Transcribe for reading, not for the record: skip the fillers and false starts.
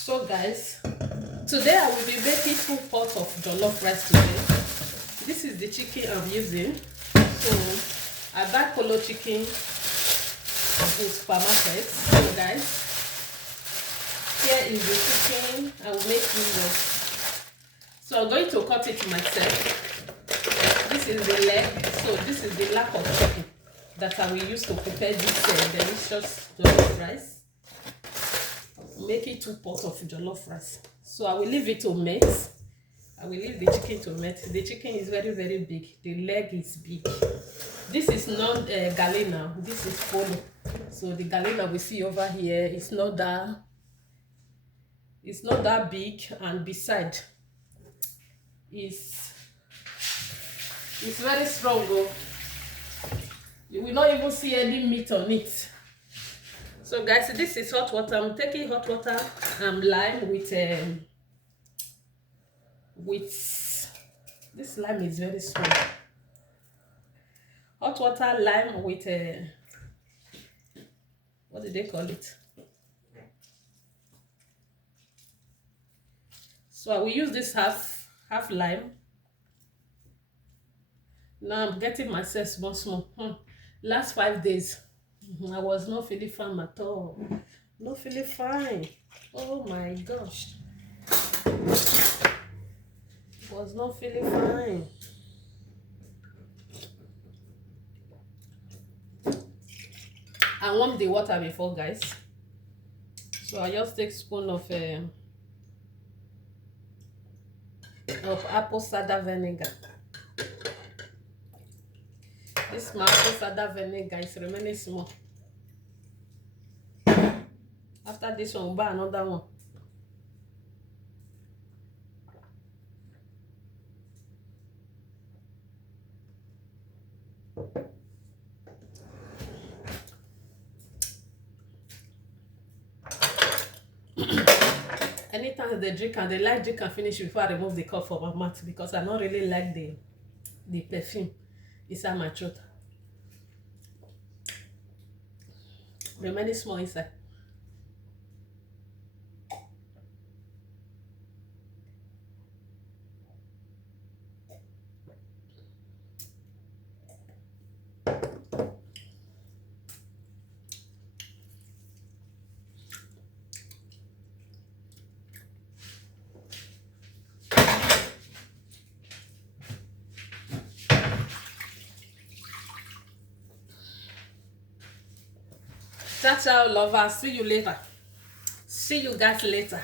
So guys, today I will be making 2 pots of jollof rice today. This is the chicken I'm using. So I buy polo chicken in supermarket. So guys, here is the chicken I will make use of. So I'm going to cut it myself. This is the leg. So this is the lap of chicken that I will use to prepare this delicious jollof rice. Make it 2 pots of jollof rice. So I will leave it to melt. I will leave the chicken to melt. The chicken is very big. The leg is big. This is not Galena. This is polo. So the Galena we see over here is not that. It's not that big, and beside, it's very strong. You will not even see any meat on it. So guys, this is hot water. I'm taking hot water and lime with this lime is very strong. Hot water, lime with what do they call it? So I will use this half lime. Now I'm getting myself small. Last 5 days I was not feeling fine at all. Not feeling fine. Oh my gosh. Was not feeling fine. I warm the water before, guys. So I just take a spoon of apple cider vinegar. This my apple cider vinegar is remaining small. After this one, we'll buy another one. Anytime they drink and they like drink and finish before I remove the cup from my mouth, because I don't really like the perfume inside my throat. Remaining small inside. Ciao, lovers. See you later. See you guys later.